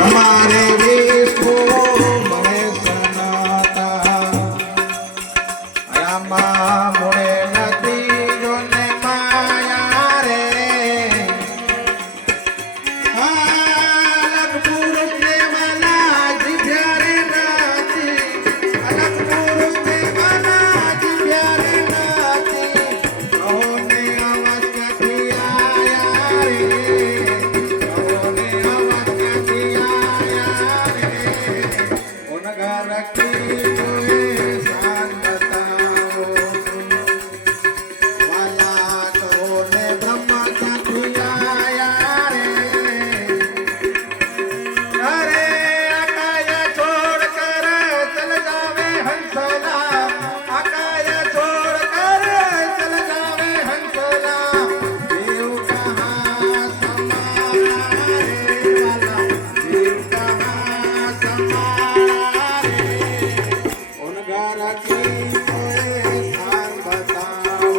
हमारे विष्णु महेश नाता रामा मुड़े नदी जो ने माया रे अलग पुरुष ने मना जिभ्यारे नाची अलग पुरुष ने मना जिभ्यारे नाची कहोने अवश्य थी आया रे कहोने अवश्य थी आया रे उन घर की कोई शान बताओ वाला कहोने ब्रह्म क्या थी आया रे अरे आकाश छोड़कर चल जावे हंसला आकाश छोड़कर चल जावे हंसला देव कहाँ समारे वाला देव कहाँ समारे उन घर की कोई शान बताओ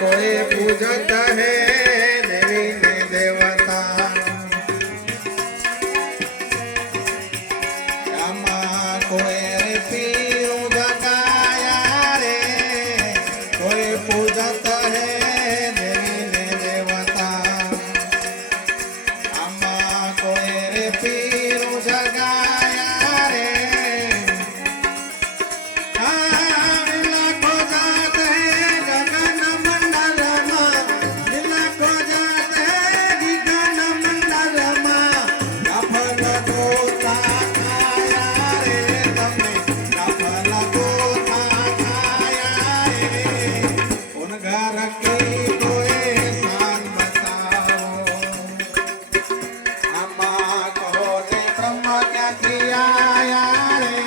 कोई पूजत है देवी ने देवता रामा कोई पीरू जगाया रे कोई पूजत है देवी ने देवता रामा कोई पीरू जगाया रे लाखों जात है गगन मंडल में लाखों जात है गगन मंडल में नफल गोता खाया रे तमने नफल गोता खाया रे उन घर की कोई शान बताओ अम्मा कहो ने ब्रह्म क्या किया रे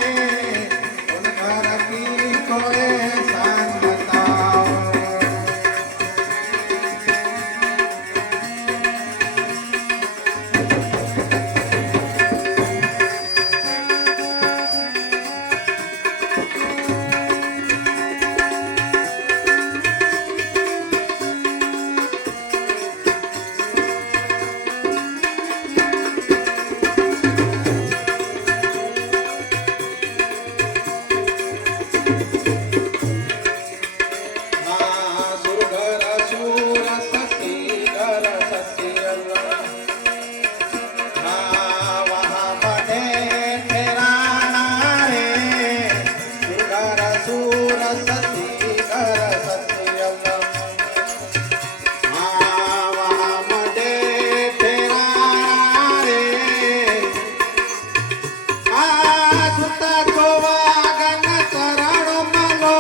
उन घर की कोई शान बताओ सुरघर सूर ससी घर ससी वहाँ बने ठेराना रे सुरघर सूर ससी घर ससी वहाँ बने ठेराना रे सुता चोवागन चरण मलो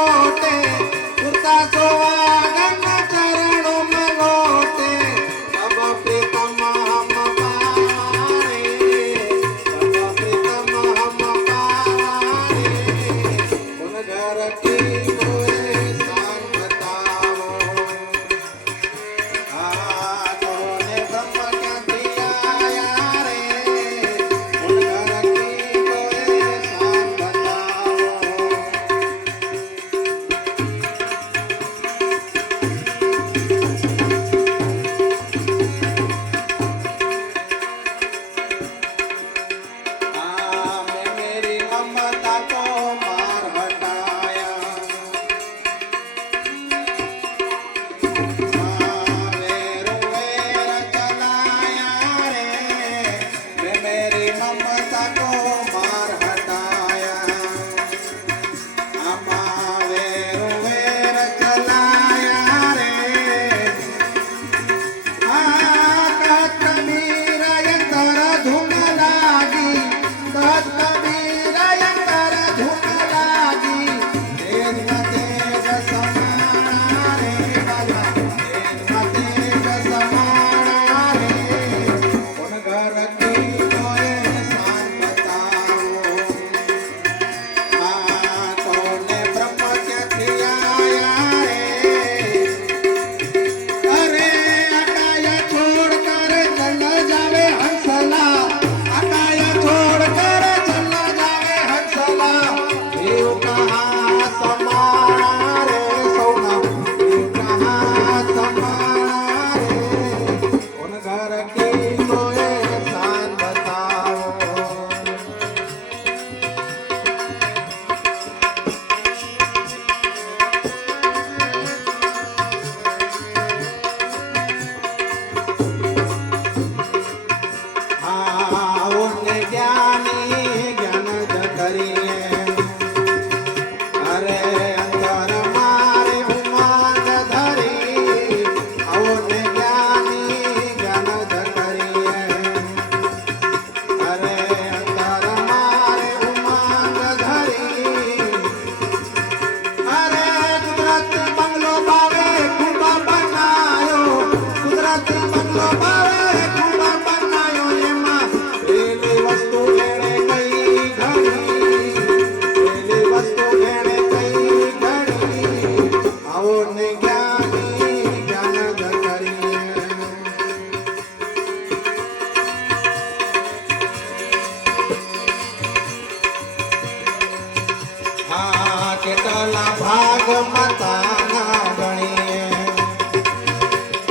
આ કેટલા ભાગ માતાના ગણીએ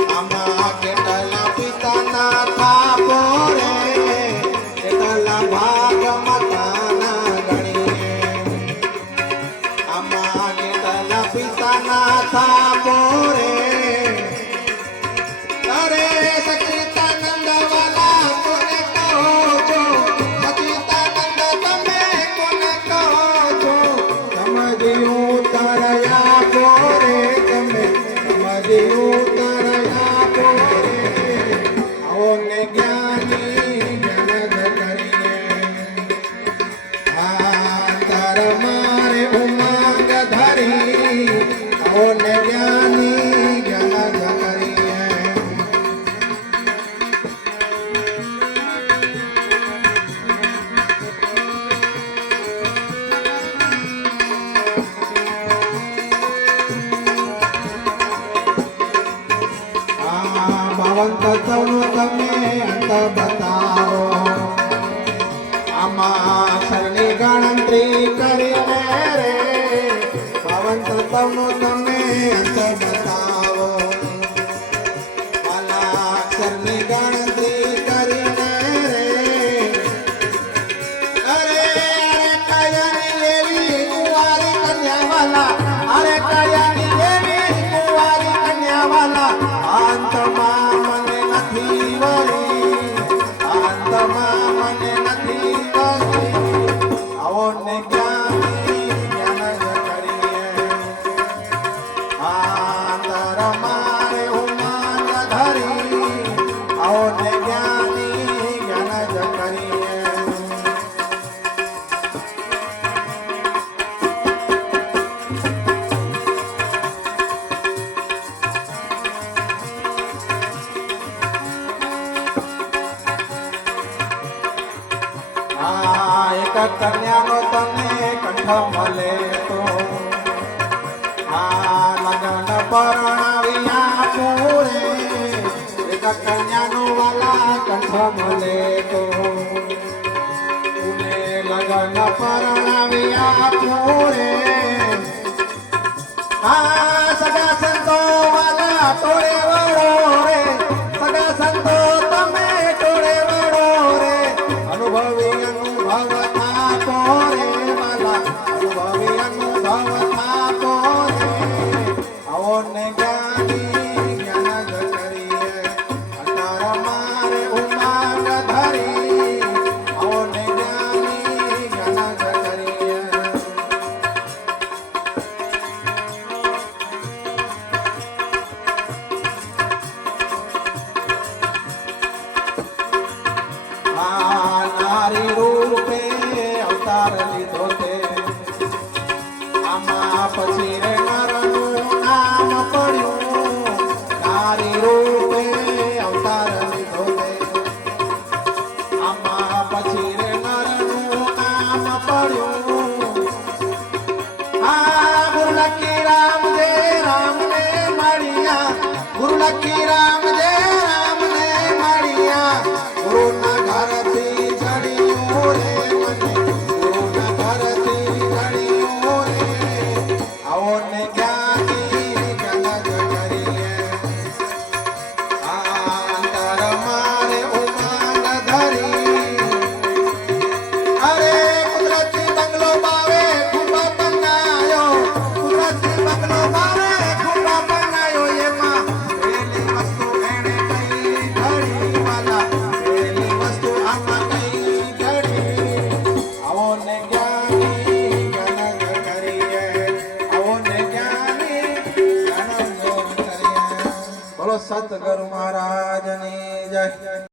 આમાં કેટલા પિતાના થાપો રે કેટલા ભાગ માતાના ગણીએ આમાં કેટલા પિતાના થાપો રે અરે સચિતાનંદ વાલા કોને કહો છો સચિતાનંદ તમે કોને કહો છો સમજ્યું તરયા પોરે તમે સમજ્યું તરયા પોરે આવો ને જ્ઞાની જ્ઞાન કરીએ અંતર મારે ઉમંગ ધરી આવો ને જ્ઞાની જ્ઞાન કરીએ બાવન તત્વનું તમે અંત બતાવો આમાં સરની ગણતરી કરીને રે બાવન તત્વનું તમે અંત બતાવો વાલા સરની ગણતરી કરીને રે અરે કયાની લેવી કુંવારી કન્યા વાલા અરે કયાની લેવી કુંવારી કન્યા વાલા અંતમાં મને નથી વળી અંતમાં મને નથી વળી આવો ને જ્ઞાની જ્ઞાન કરીએ અંતર મારે ઉમંગ ધરી આવો ને જ્ઞાની જ્ઞાન કરીએ એક કન્યાનો તને કંઠ મળે તો લગ્ન પરણાવી આપું રે એક કન્યાનો વાલા કંઠ મળે તો તુને લગ્ન પરણાવી આપું રે સગા સંતો વાલા તોડે વળો રે સગા સંતો તમે તોડે વળો રે અનુભવી અનુભવ થાપો રે વાલા અનુભવી અનુભવ થાપો રે આવો ને જ્ઞાની જ્ઞાન કરીએ અંતર મારે ઉમંગ ધરી આવો ને જ્ઞાની જ્ઞાન કરીએ નારી રૂપે અવતાર લીધો તે આમાં પછી રે નરનું નામ પડ્યું નારી રૂપે અવતાર લીધો તે આમાં પછી રે નરનું નામ પડ્યું ગુરુ લખી રામ જે રામને મળ્યા ગુરુ લખી રામ જે રામને મળ્યા ગુરુના ઘરથી જડ્યું રે મને ગુરુના ઘરથી જડ્યું રે આવો ને જ્ઞાની જ્ઞાન કરીએ અંતર મારે ઉમંગ ધરી અરે કુદરતી બંગલો બાવે ખૂબ બનાયો કુદરતી બંગલો બાવે ખૂબ બનાયો એમાં પેલી વસ્તુ એને કઈ ઘડી વાલા પેલી વસ્તુ આમાં કઈ ઘડી આવો ને જ્ઞાની જ્ઞાન કરીએ આવો ને જ્ઞાની જ્ઞાન કરીએ બોલો સતગુરુ મહારાજની જય